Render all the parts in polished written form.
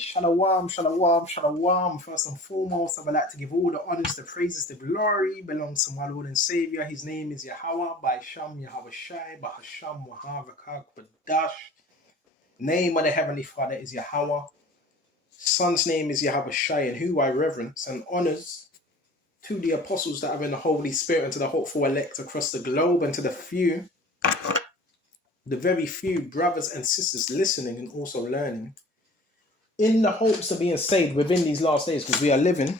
Shalom, shalom, shalom. First and foremost, I would like to give all the honors, the praises, the glory belongs to my Lord and Savior. His name is Yahweh, by Sham Yahweh Shai, by Hasham Wahavakak Dash. Name of the Heavenly Father is Yahweh. Son's name is Yahweh Shai, and who I reverence and honors to the apostles that are in the Holy Spirit and to the hopeful elect across the globe and to the very few brothers and sisters listening and also learning in the hopes of being saved within these last days, because we are living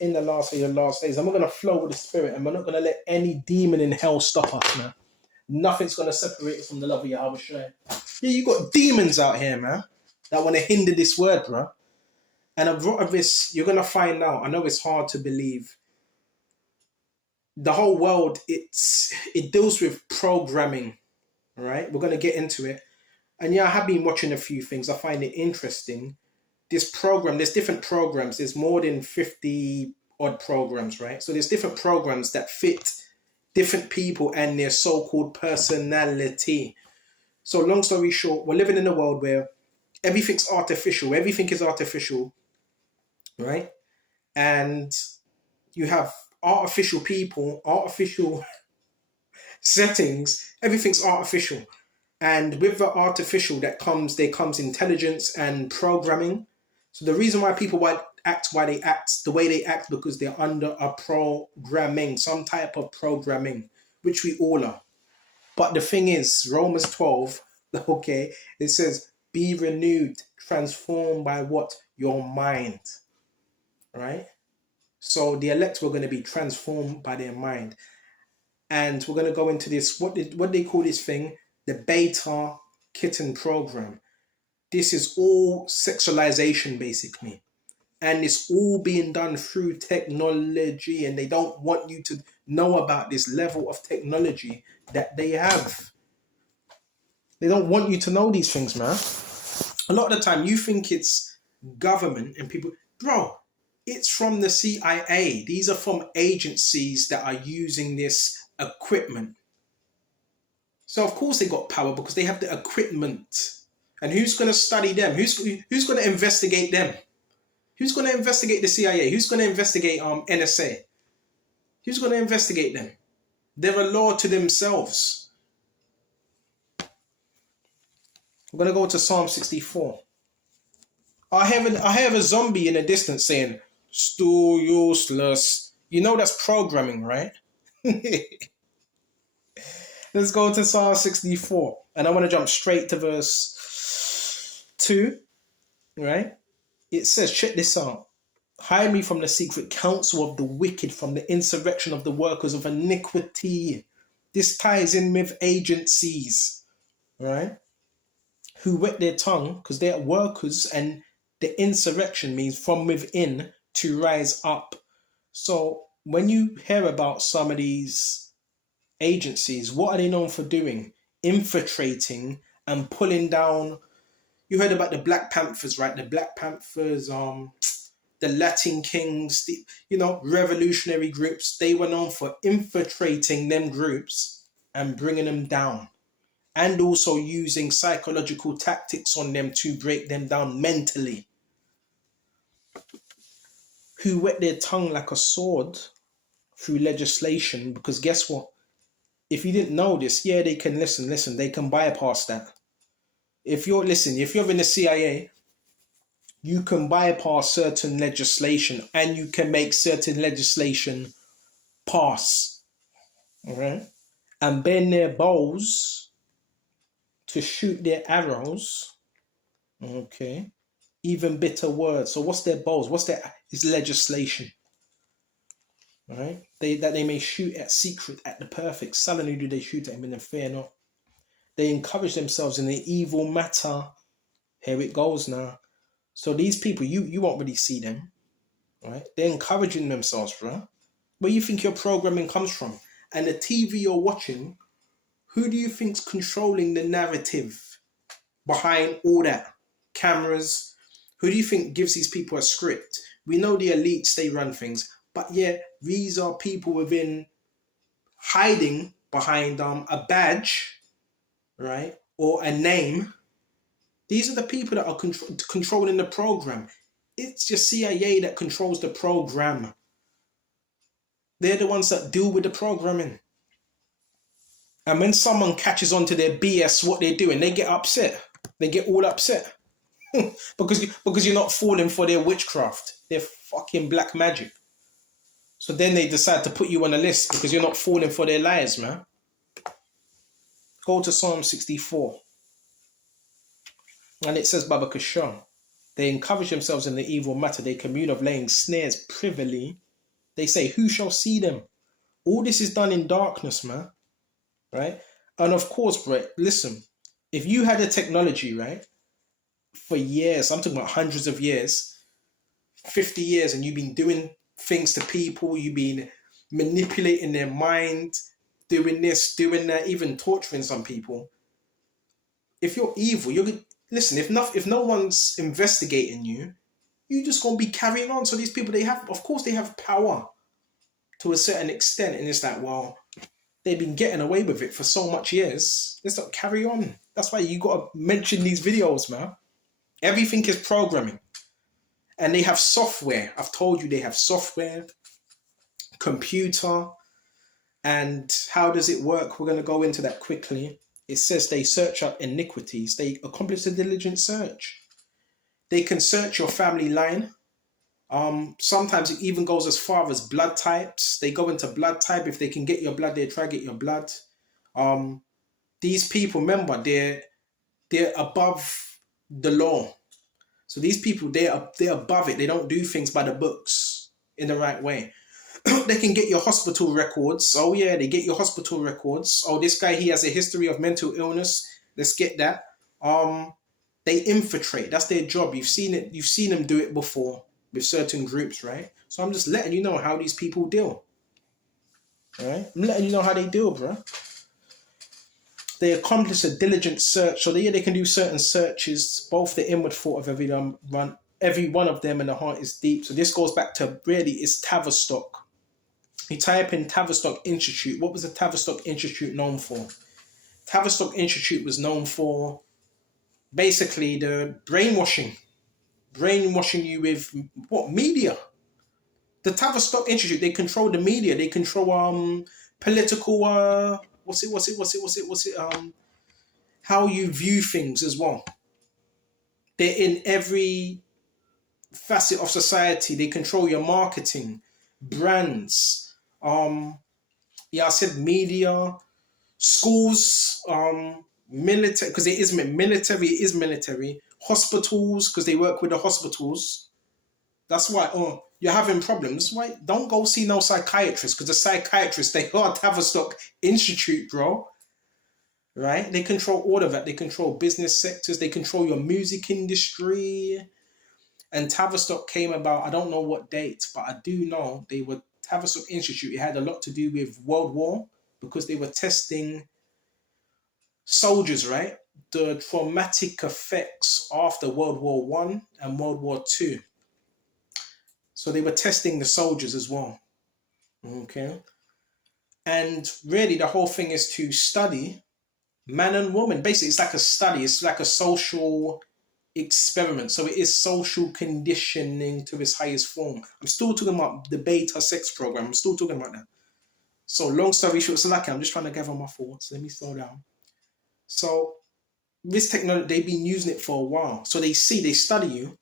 in the last days. And we're going to flow with the Spirit, and we're not going to let any demon in hell stop us, man. Nothing's going to separate us from the love of Yahweh Shai. Yeah, you got demons out here, man, that want to hinder this word, bro. And a lot of this, you're going to find out. I know it's hard to believe. The whole world, it deals with programming, right? We're going to get into it. And yeah, I have been watching a few things. I find it interesting. There's different programs. There's more than 50 odd programs, right? So there's different programs that fit different people and their so-called personality. So long story short, we're living in a world where everything's artificial. Everything is artificial, right? And you have artificial people, artificial settings. Everything's artificial. And with the artificial there comes intelligence and programming. So the reason why people act the way they act, because they're under a programming, some type of programming, which we all are. But the thing is, Romans 12, okay, it says, be renewed, transformed by what? Your mind, right? So the elect were going to be transformed by their mind. And we're going to go into this, what they call this thing, the beta kitten program. This is all sexualization, basically. And it's all being done through technology, and they don't want you to know about this level of technology that they have. They don't want you to know these things, man. A lot of the time you think it's government and people, bro, it's from the CIA. These are from agencies that are using this equipment. So of course they got power because they have the equipment. And who's going to study them? Who's going to investigate them? Who's going to investigate the CIA? Who's going to investigate NSA? Who's going to investigate them? They're a law to themselves. We're going to go to Psalm 64. I have a zombie in the distance saying, "Still useless." You know that's programming, right? Let's go to Psalm 64. And I want to jump straight to verse 2, right? It says, check this out. Hide me from the secret counsel of the wicked, from the insurrection of the workers of iniquity. This ties in with agencies, right? Who wet their tongue, because they're workers, and the insurrection means from within to rise up. So when you hear about some of these agencies, what are they known for doing? Infiltrating and pulling down. You heard about the Black Panthers, right? The Black Panthers, the Latin Kings, the revolutionary groups. They were known for infiltrating them groups and bringing them down, and also using psychological tactics on them to break them down mentally. Who wet their tongue like a sword through legislation, because guess what? If you didn't know this, yeah, they can listen, they can bypass that. If you're in the CIA, you can bypass certain legislation and you can make certain legislation pass. All right? And bend their bows to shoot their arrows. Okay. Even bitter words. So what's their bows? Is legislation. Right? That they may shoot at secret, at the perfect. Suddenly do they shoot at him, and then fear not. They encourage themselves in the evil matter. Here it goes now. So these people, you won't really see them. Right? They're encouraging themselves, bro. Where you think your programming comes from? And the TV you're watching, who do you think's controlling the narrative behind all that? Cameras. Who do you think gives these people a script? We know the elites, they run things. But yeah, these are people within hiding behind a badge, right? Or a name, These are the people that are controlling the program. It's your CIA that controls the program. They're the ones that deal with the programming. And when someone catches on to their BS, what they're doing, they get upset. They get all upset. because you're not falling for their witchcraft, their fucking black magic. So then they decide to put you on a list because you're not falling for their lies, man. Go to Psalm 64. And it says, Baba Kasham, they encourage themselves in the evil matter. They commune of laying snares privily. They say, who shall see them? All this is done in darkness, man. Right? And of course, Brett, listen, if you had a technology, right, for years, I'm talking about hundreds of years, 50 years, and you've been doing things to people, you've been manipulating their mind, doing this, doing that, even torturing some people. If you're evil, listen, if no one's investigating you, you're just gonna be carrying on. So these people, of course they have power to a certain extent, and it's like, well, they've been getting away with it for so much years. Let's not carry on. That's why you gotta mention these videos, man. Everything is programming. And they have software. I've told you they have software, computer, and how does it work? We're going to go into that quickly. It says they search up iniquities. They accomplish a diligent search. They can search your family line. Sometimes it even goes as far as blood types. They go into blood type. If they can get your blood, they try to get your blood. These people, remember, they're above the law. So these people, they're above it. They don't do things by the books in the right way. They can get your hospital records. Oh yeah, they get your hospital records. Oh, this guy, he has a history of mental illness. Let's get that. They infiltrate. That's their job. You've seen it. You've seen them do it before with certain groups, right? So I'm just letting you know how these people deal. All right? I'm letting you know how they deal, bro. They accomplish a diligent search. So they can do certain searches, both the inward thought of every one of them, and the heart is deep. So this goes back to really, it's Tavistock. You type in Tavistock Institute. What was the Tavistock Institute known for? Tavistock Institute was known for basically the brainwashing you with what? Media. The Tavistock Institute, they control the media. They control political what's it how you view things as well. They're in every facet of society. They control your marketing, brands, I said media, schools, military, because it is military, hospitals, because they work with the hospitals. That's why you're having problems. Why don't go see no psychiatrist, because the psychiatrists, they are Tavistock Institute, bro. Right? They control all of that. They control business sectors. They control your music industry. And Tavistock came about, I don't know what date, but I do know they were Tavistock Institute. It had a lot to do with World War, because they were testing soldiers, right? The traumatic effects after World War One and World War Two. So they were testing the soldiers as well. Okay. And really the whole thing is to study man and woman. Basically, it's like a study. It's like a social experiment. So it is social conditioning to its highest form. I'm still talking about the beta sex program. I'm still talking about that. So long story short, so like I'm just trying to gather my thoughts. Let me slow down. So this technology, they've been using it for a while. So they study you.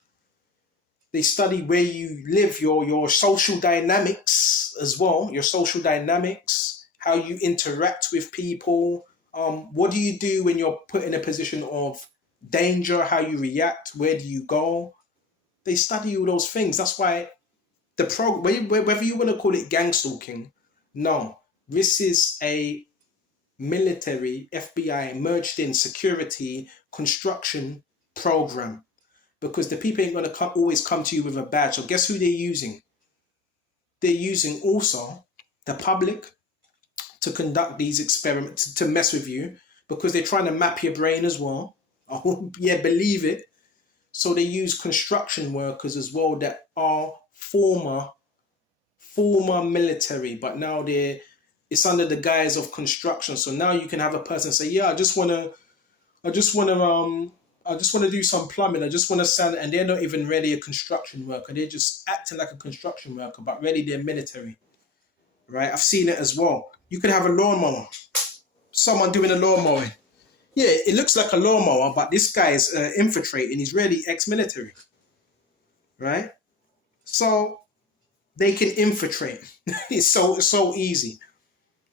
They study where you live, your social dynamics as well, your social dynamics, how you interact with people. What do you do when you're put in a position of danger, how you react, where do you go? They study all those things. That's why whether you want to call it gang stalking, no, this is a military, FBI merged in security construction program, because the people ain't going to always come to you with a badge. So guess who they're using? They're using also the public to conduct these experiments, to mess with you, because they're trying to map your brain as well. Oh, yeah, believe it. So they use construction workers as well that are former military, but now it's under the guise of construction. So now you can have a person say, yeah, I just wanna I just want to do some plumbing. I just want to send, and they're not even really a construction worker. They're just acting like a construction worker, but really they're military, right? I've seen it as well. You could have a lawnmower, someone doing a lawnmowing. Yeah, it looks like a lawnmower, but this guy is infiltrating. He's really ex-military, right? So they can infiltrate. It's so easy,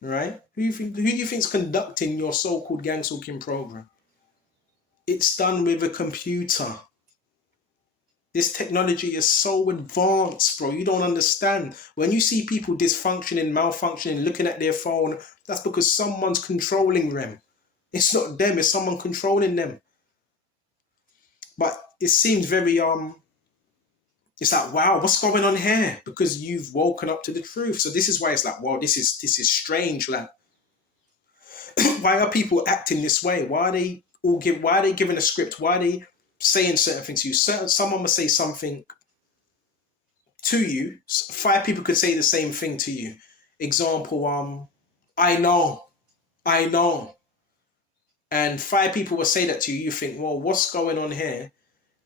right? Who do you think's conducting your so-called gang stalking program? It's done with a computer. This technology is so advanced, bro. You don't understand. When you see people dysfunctioning, malfunctioning, looking at their phone, that's because someone's controlling them. It's not them, it's someone controlling them. But it seems very it's like, wow, what's going on here? Because you've woken up to the truth. So this is why it's like, wow, this is strange, like why are people acting this way? Why are they giving a script? Why are they saying certain things to you? Someone will say something to you, five people could say the same thing to you. Example, I know, I know. And five people will say that to you, you think, well, what's going on here?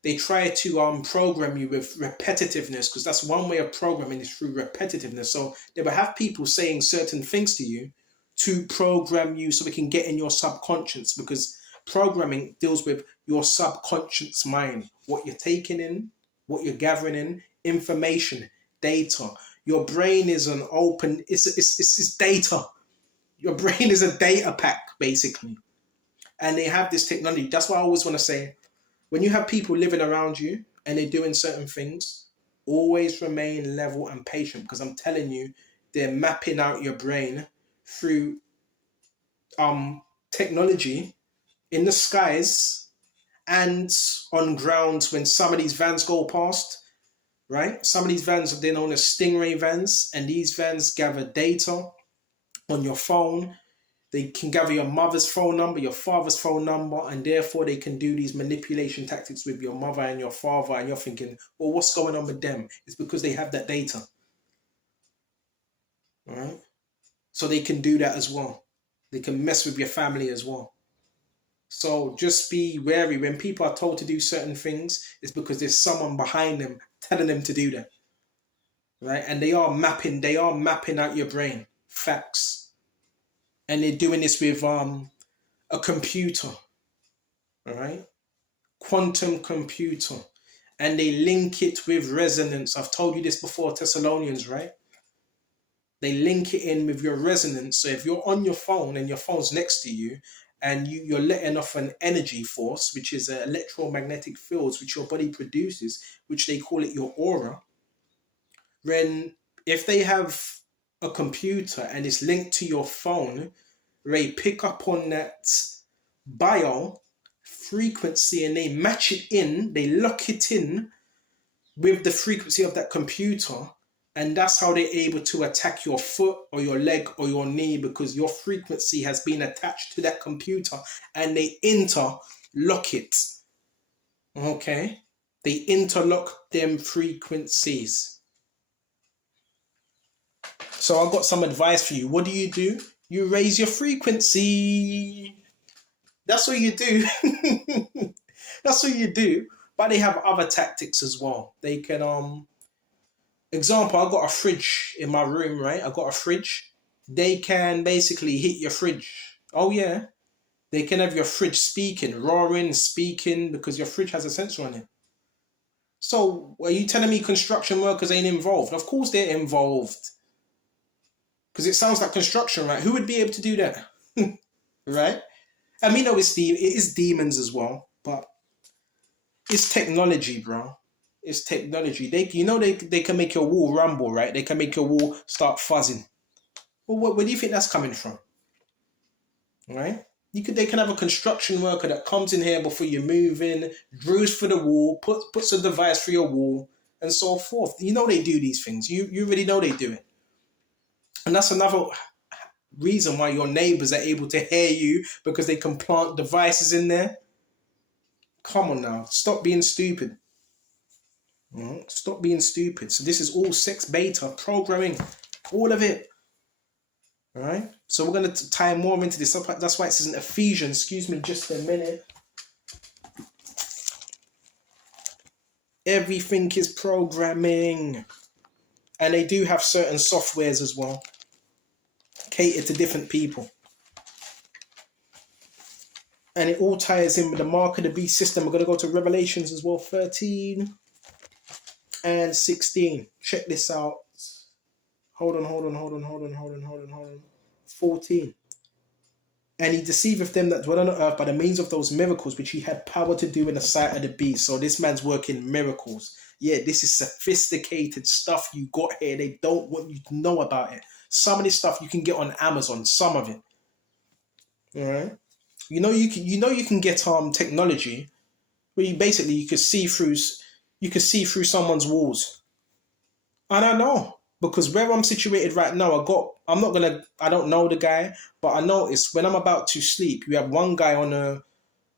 They try to program you with repetitiveness, because that's one way of programming is through repetitiveness. So they will have people saying certain things to you to program you so we can get in your subconscious, because programming deals with your subconscious mind, what you're taking in, what you're gathering in, information, data. Your brain is an open, it's data. Your brain is a data pack, basically. And they have this technology. That's why I always want to say, when you have people living around you and they're doing certain things, always remain level and patient, because I'm telling you, they're mapping out your brain through technology in the skies and on grounds. When some of these vans go past, right? Some of these vans are known as Stingray vans, and these vans gather data on your phone. They can gather your mother's phone number, your father's phone number, and therefore they can do these manipulation tactics with your mother and your father. And you're thinking, well, what's going on with them? It's because they have that data, all right? So they can do that as well. They can mess with your family as well. So just be wary when people are told to do certain things. It's because there's someone behind them telling them to do that, right? And they are mapping out your brain, facts, and they're doing this with a computer, all right, quantum computer, and they link it with resonance. I've told you this before, Thessalonians, right? They link it in with your resonance. So if you're on your phone and your phone's next to you, and you're letting off an energy force, which is electromagnetic fields, which your body produces, which they call it your aura. Then if they have a computer and it's linked to your phone, they pick up on that bio frequency and they match it in, they lock it in with the frequency of that computer, and that's how they're able to attack your foot or your leg or your knee, because your frequency has been attached to that computer, and they interlock it. Okay? They interlock them frequencies. So I've got some advice for you. What do? You raise your frequency. That's what you do. That's what you do. But they have other tactics as well. They can example, I got a fridge in my room, right? I got a fridge. They can basically hit your fridge. Oh yeah. They can have your fridge speaking, roaring, speaking, because your fridge has a sensor on it. So are you telling me construction workers ain't involved? Of course they're involved. Because it sounds like construction, right? Who would be able to do that? Right? I mean, no, it is demons as well, but it's technology, bro. It's technology. They can make your wall rumble, right? They can make your wall start fuzzing. Well, where do you think that's coming from? Right? They can have a construction worker that comes in here before you move in, drills for the wall, puts a device for your wall, and so forth. You know they do these things. You really know they do it. And that's another reason why your neighbors are able to hear you, because they can plant devices in there. Come on now, stop being stupid. Stop being stupid. So this is all sex beta programming, all of it. All right. So we're going to tie more into this. That's why it says in Ephesians. Excuse me, just a minute. Everything is programming. And they do have certain softwares as well, cater to different people. And it all ties in with the mark of the beast system. We're going to go to Revelations as well, 13 and 16. Check this out. Hold on. 14. And he deceiveth them that dwell on the earth by the means of those miracles which he had power to do in the sight of the beast. So this man's working miracles. Yeah, this is sophisticated stuff you got here. They don't want you to know about it. Some of this stuff you can get on Amazon. Some of it. All right. You can get technology where you could see through someone's walls. And I know, because where I'm situated right now, I don't know the guy, but I notice when I'm about to sleep, you have one guy on the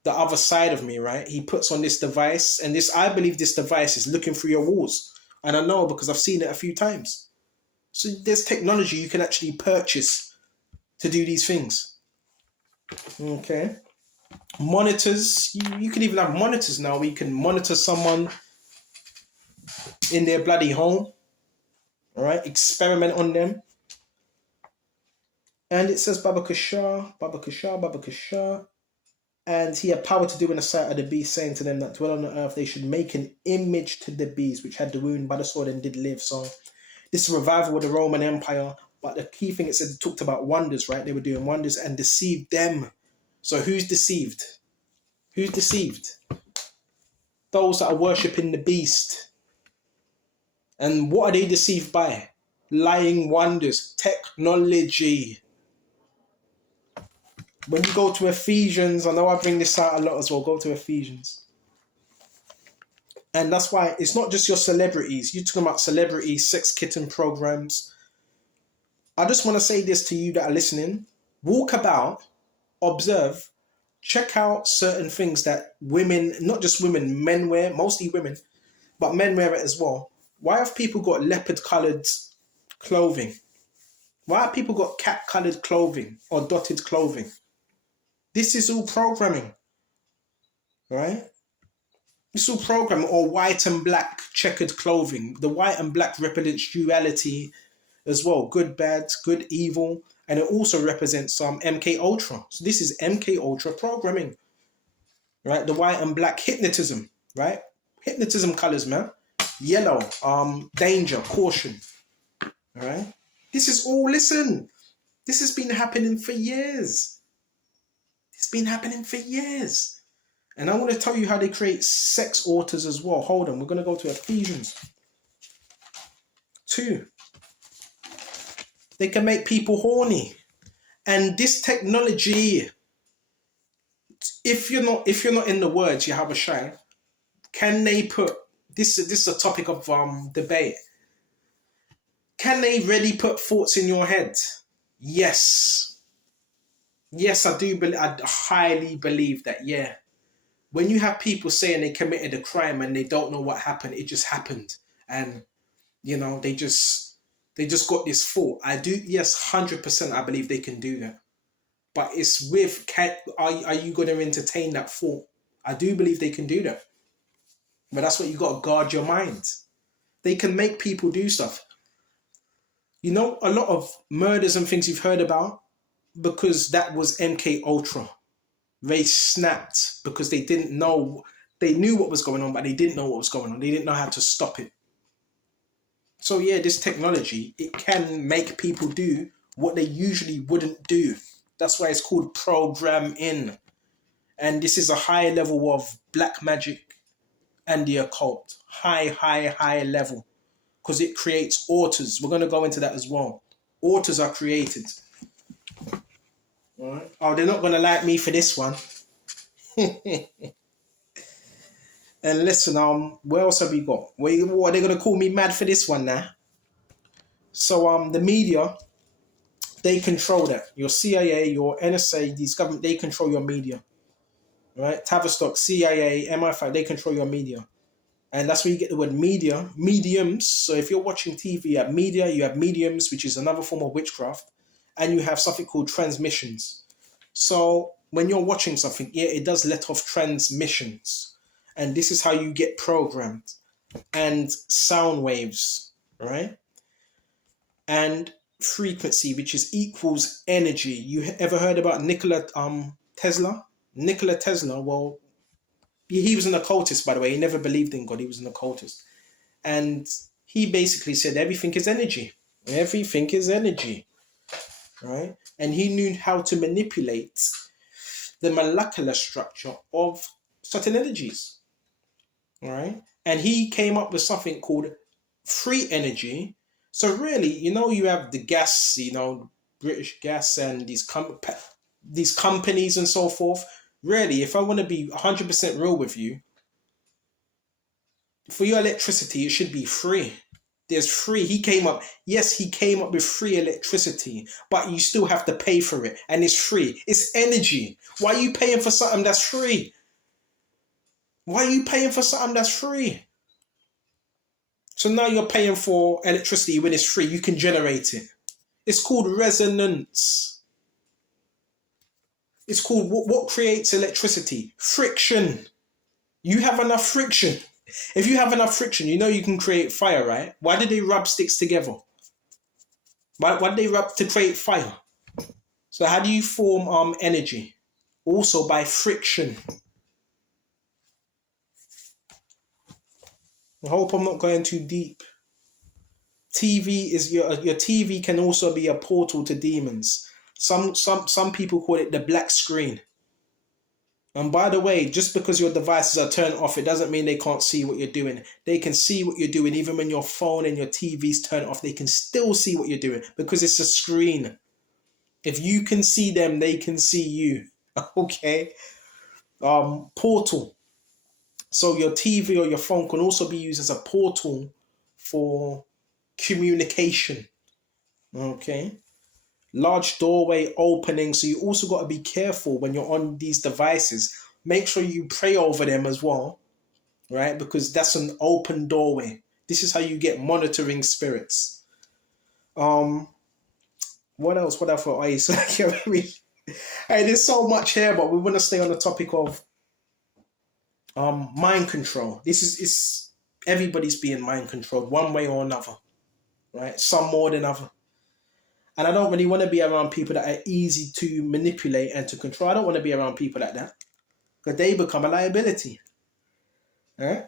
other side of me, right? He puts on this device, and I believe this device is looking through your walls. And I know because I've seen it a few times. So there's technology you can actually purchase to do these things. Okay. Monitors, you can even have monitors now where you can monitor someone in their bloody home. All right, experiment on them. And it says Baba Kashar, and he had power to do in the sight of the beast, saying to them that dwell on the earth, they should make an image to the beast, which had the wound by the sword and did live. So this is a revival of the Roman Empire. But the key thing, it said, it talked about wonders, right? They were doing wonders and deceived them. So who's deceived? Who's deceived? Those that are worshipping the beast. And what are they deceived by? Lying wonders, technology. When you go to Ephesians, I know I bring this out a lot as well, go to Ephesians. And that's why it's not just your celebrities. You're talking about celebrities, sex kitten programs. I just want to say this to you that are listening. Walk about, observe, check out certain things that women, not just women, men wear, mostly women, but men wear it as well. Why have people got leopard-coloured clothing? Why have people got cat-coloured clothing or dotted clothing? This is all programming, right? It's all programming, or white and black checkered clothing. The white and black represents duality as well. Good, bad, good, evil. And it also represents some MK Ultra. So this is MK Ultra programming, right? The white and black hypnotism, right? Hypnotism colors, man. Yellow, danger, caution, all right? This is all, listen, this has been happening for years. It's been happening for years. And I want to tell you how they create sex altars as well. Hold on, we're going to go to Ephesians 2. They can make people horny. And this technology, if you're not in the words, you have a shy, can they put, this is a topic of debate. Can they really put thoughts in your head? Yes. Yes, I highly believe that, yeah. When you have people saying they committed a crime and they don't know what happened, it just happened. And, they just got this thought. I do, yes, 100% I believe they can do that. But it's with, are you going to entertain that thought? I do believe they can do that. But that's what you got to guard your mind. They can make people do stuff. A lot of murders and things you've heard about, because that was MK Ultra. They snapped because they didn't know. They knew what was going on, but they didn't know what was going on. They didn't know how to stop it. So yeah, this technology, it can make people do what they usually wouldn't do. That's why it's called programming. And this is a high level of black magic and the occult. High level. Because it creates altars. We're going to go into that as well. Altars are created. All right. Oh, they're not going to like me for this one. And listen, what else have we got? What are they going to call me mad for this one now? So the media, they control that. Your CIA, your NSA, these government, they control your media. Right? Tavistock, CIA, MI5, they control your media. And that's where you get the word media. Mediums. So if you're watching TV, you have media, you have mediums, which is another form of witchcraft. And you have something called transmissions. So when you're watching something, yeah, it does let off transmissions. And this is how you get programmed. and sound waves, right? And frequency, which is equals energy. You ever heard about Nikola Tesla? Nikola Tesla, well, he was an occultist, by the way. He never believed in God. He was an occultist. And he basically said everything is energy. Everything is energy, right? And he knew how to manipulate the molecular structure of certain energies, all right? And he came up with something called free energy. So really, you have the gas, British gas and these companies and so forth. Really, if I want to be 100% real with you, for your electricity, it should be free. There's free. He came up with free electricity, but you still have to pay for it. And it's free. It's energy. Why are you paying for something that's free? Why are you paying for something that's free? So now you're paying for electricity when it's free. You can generate it. It's called resonance. It's called what creates electricity? Friction. You have enough friction. If you have enough friction, you can create fire, right? Why did they rub sticks together? Why did they rub to create fire? So how do you form energy? Also by friction. I hope I'm not going too deep. TV is your TV can also be a portal to demons. Some people call it the black screen. And by the way, just because your devices are turned off, it doesn't mean they can't see what you're doing. They can see what you're doing. Even when your phone and your TV's turned off, they can still see what you're doing because it's a screen. If you can see them, they can see you. Okay. Portal. So your TV or your phone can also be used as a portal for communication. Okay. Large doorway opening. So you also got to be careful when you're on these devices. Make sure you pray over them as well, right? Because that's an open doorway. This is how you get monitoring spirits. What else? What else? Hey, there's so much here, but we want to stay on the topic of mind control. This is everybody's being mind controlled one way or another, right? Some more than other. And I don't really want to be around people that are easy to manipulate and to control. I don't want to be around people like that because they become a liability. Right?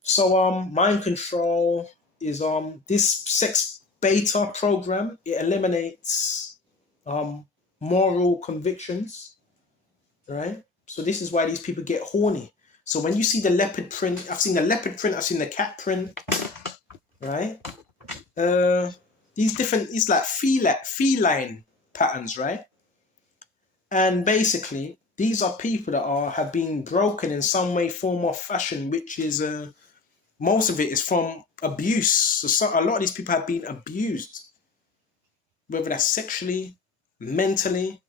So mind control is this sex beta program. It eliminates moral convictions, right? So this is why these people get horny. So when you see the leopard print, I've seen the leopard print, I've seen the cat print, right? It's like feline patterns, right? And basically, these are people that have been broken in some way, form, or fashion, which is most of it is from abuse. So a lot of these people have been abused, whether that's sexually, mentally,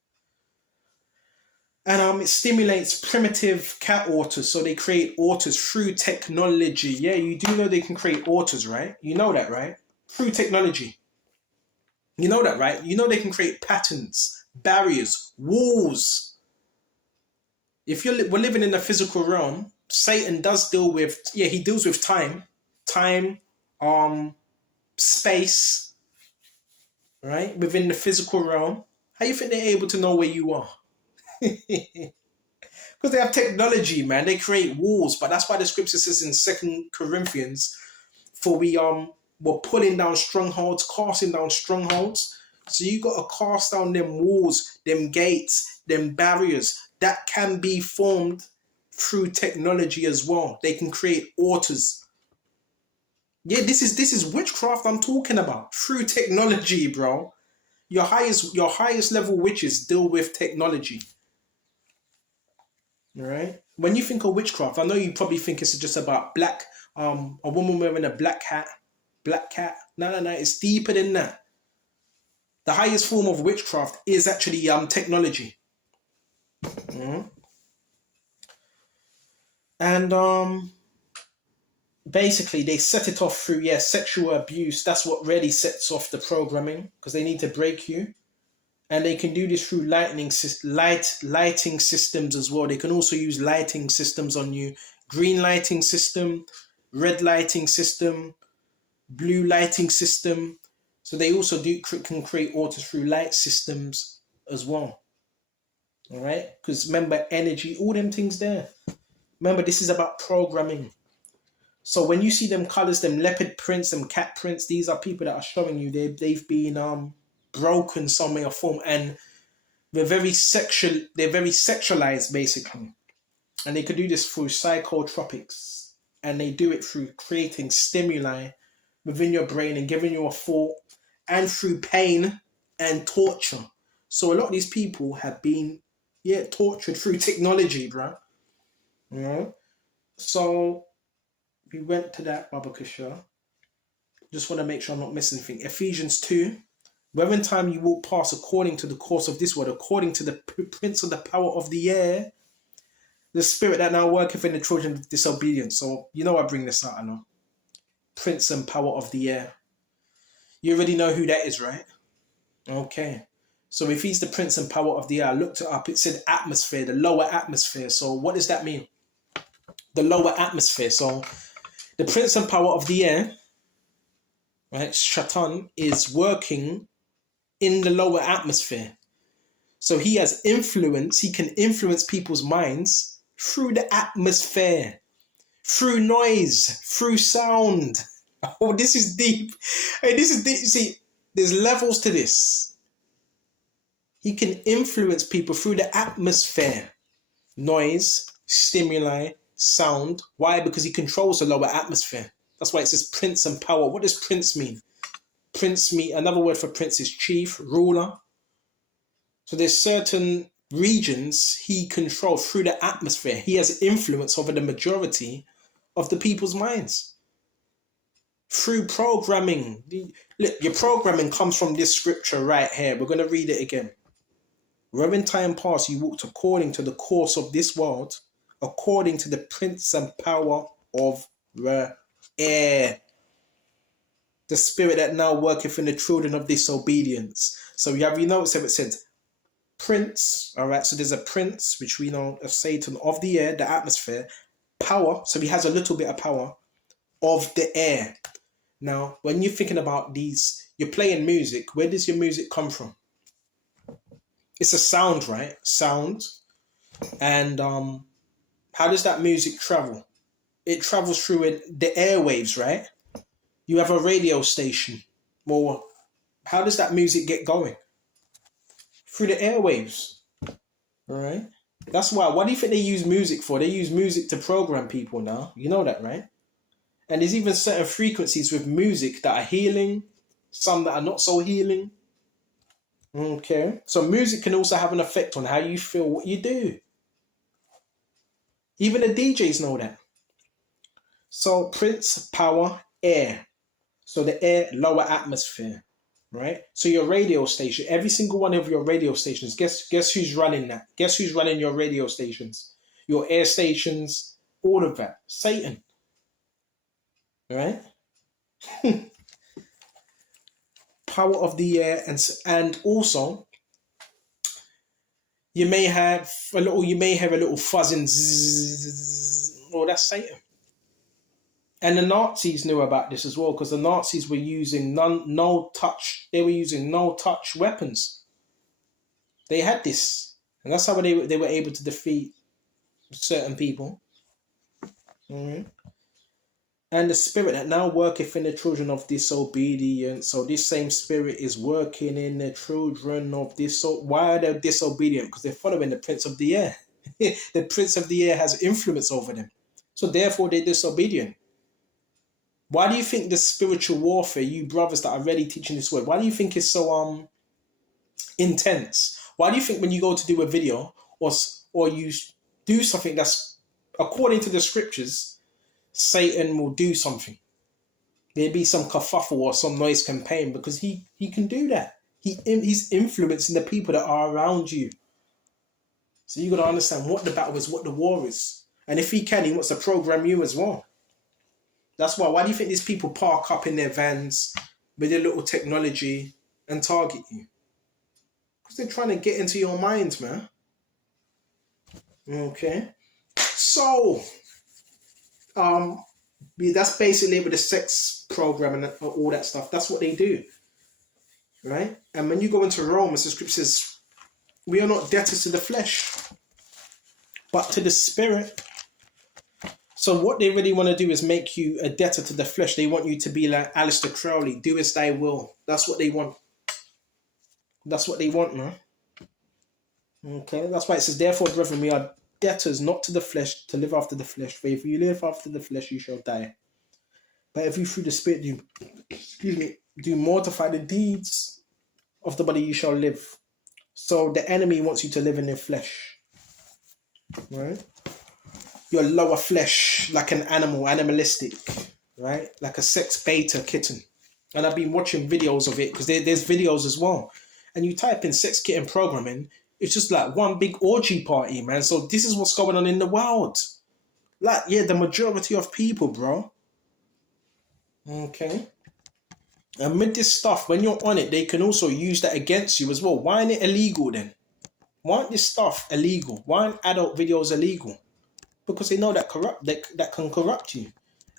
and it stimulates primitive cat authors. So they create authors through technology. Yeah, you do know they can create authors, right? You know that, right? Through technology. You know that, right? You know they can create patterns, barriers, walls. If we're living in the physical realm, Satan does deal with, he deals with time, space, right? Within the physical realm. How you think they're able to know where you are? Because they have technology, man. They create walls, but that's why the scripture says in 2 Corinthians, for we're pulling down strongholds, casting down strongholds. So you got to cast down them walls, them gates, them barriers that can be formed through technology as well. They can create altars. Yeah, this is witchcraft I'm talking about. Through technology, bro. Your highest level witches deal with technology. All right. When you think of witchcraft, I know you probably think it's just about a woman wearing a black cat. No, it's deeper than that. The highest form of witchcraft is actually technology. Mm-hmm. And basically they set it off through sexual abuse. That's what really sets off the programming, because they need to break you. And they can do this through lighting systems as well. They can also use lighting systems on you. Green lighting system, red lighting system, blue lighting system. So they also can create auto through light systems as well. All right, because remember energy, all them things there. Remember, this is about programming. So when you see them colors, them leopard prints, them cat prints, these are people that are showing you they've been broken some way or form, and they're very sexual. They're very sexualized basically, and they could do this through psychotropics, and they do it through creating stimuli within your brain and giving you a thought, and through pain and torture. So a lot of these people have been, tortured through technology, bro. You know? So we went to that Baba Kasha. Just want to make sure I'm not missing anything. Ephesians 2. Where in time you walk past according to the course of this world, according to the prince of the power of the air, the spirit that now worketh in the children of disobedience. So, you know I bring this out, I know. Prince and power of the air. You already know who that is, right? Okay. So if he's the prince and power of the air, I looked it up. It said atmosphere, the lower atmosphere. So what does that mean? The lower atmosphere. So the prince and power of the air, right, Shaitan, is working in the lower atmosphere. So he has influence. He can influence people's minds through the atmosphere, through noise, through sound. Oh, this is deep. Hey, this is deep. See, there's levels to this. He can influence people through the atmosphere, noise, stimuli, sound. Why? Because he controls the lower atmosphere. That's why it says prince and power. What does prince mean? Prince mean, another word for prince is chief, ruler. So there's certain regions he controls through the atmosphere. He has influence over the majority of the people's minds. Through programming. Look, your programming comes from this scripture right here. We're going to read it again. Where in time past you walked according to the course of this world, according to the prince and power of the air, the spirit that now worketh in the children of disobedience. So you notice how it says prince, all right? So there's a prince, which we know of Satan, of the air, the atmosphere, power, so he has a little bit of power, of the air. Now, when you're thinking about these, you're playing music, where does your music come from? It's a sound, right? Sound. And how does that music travel? It travels through the airwaves, right? You have a radio station. Well, how does that music get going? Through the airwaves, all right? That's why, what do you think they use music for? They use music to program people now. You know that, right? And there's even certain frequencies with music that are healing, some that are not so healing. Okay. So music can also have an effect on how you feel, what you do. Even the DJs know that. So prince, power, air. So the air, lower atmosphere, right? So your radio station, every single one of your radio stations, guess who's running that? Guess who's running your radio stations? Your air stations, all of that. Satan. Right? Power of the air, and also you may have a little fuzzing zzz. Oh, that's Satan. And the Nazis knew about this as well, because the Nazis were using no touch. They were using no touch weapons. They had this, and that's how they were able to defeat certain people. Mm-hmm. And the spirit that now worketh in the children of disobedience. So this same spirit is working in the children of why are they disobedient? Because they're following the prince of the air. The prince of the air has influence over them. So therefore they're disobedient. Why do you think the spiritual warfare, you brothers that are already teaching this word, why do you think it's so intense? Why do you think when you go to do a video or you do something that's according to the scriptures, Satan will do something? There'll be some kerfuffle or some noise campaign, because he can do that. He's influencing the people that are around you. So you got to understand what the battle is, what the war is. And if he can, he wants to program you as well. That's why do you think these people park up in their vans with their little technology and target you? Because they're trying to get into your minds, man. Okay. So, That's basically with the sex program and all that stuff. That's what they do, right? And when you go into Romans, the scripture says, we are not debtors to the flesh, but to the spirit. So what they really want to do is make you a debtor to the flesh. They want you to be like Aleister Crowley, do as thy will. That's what they want. That's what they want, man. Okay, that's why it says, therefore, brethren, we are debtors not to the flesh, to live after the flesh. For if you live after the flesh, you shall die. But if you through the Spirit do mortify the deeds of the body, you shall live. So the enemy wants you to live in the flesh, right? Your lower flesh, like an animal, animalistic, right? Like a sex beta kitten. And I've been watching videos of it because there's videos as well. And you type in sex kitten programming, it's just like one big orgy party, man. So this is what's going on in the world. Like, yeah, the majority of people, bro. Okay. And with this stuff, when you're on it, they can also use that against you as well. Why isn't it illegal then? Why aren't this stuff illegal? Why aren't adult videos illegal? Because they know that that can corrupt you.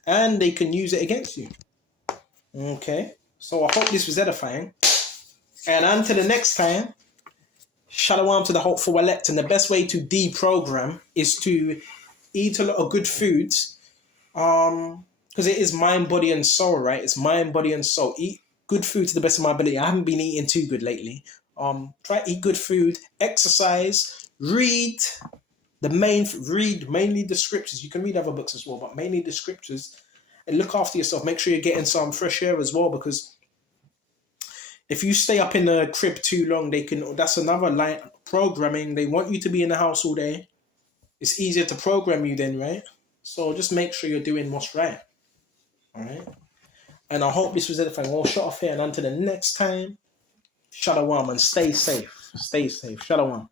And they can use it against you. Okay. So I hope this was edifying. And until the next time, shalom to the hopeful elect. And the best way to deprogram is to eat a lot of good foods. Because it is mind, body, and soul, right? It's mind, body, and soul. Eat good food to the best of my ability. I haven't been eating too good lately. Try to eat good food, exercise, read mainly the scriptures. You can read other books as well, but mainly the scriptures. And look after yourself. Make sure you're getting some fresh air as well, because if you stay up in the crib too long, that's another line programming. They want you to be in the house all day. It's easier to program you then, right? So just make sure you're doing what's right. All right. And I hope this was edifying. We'll shut off here, and until the next time, shalom, and stay safe. Stay safe. Shalom.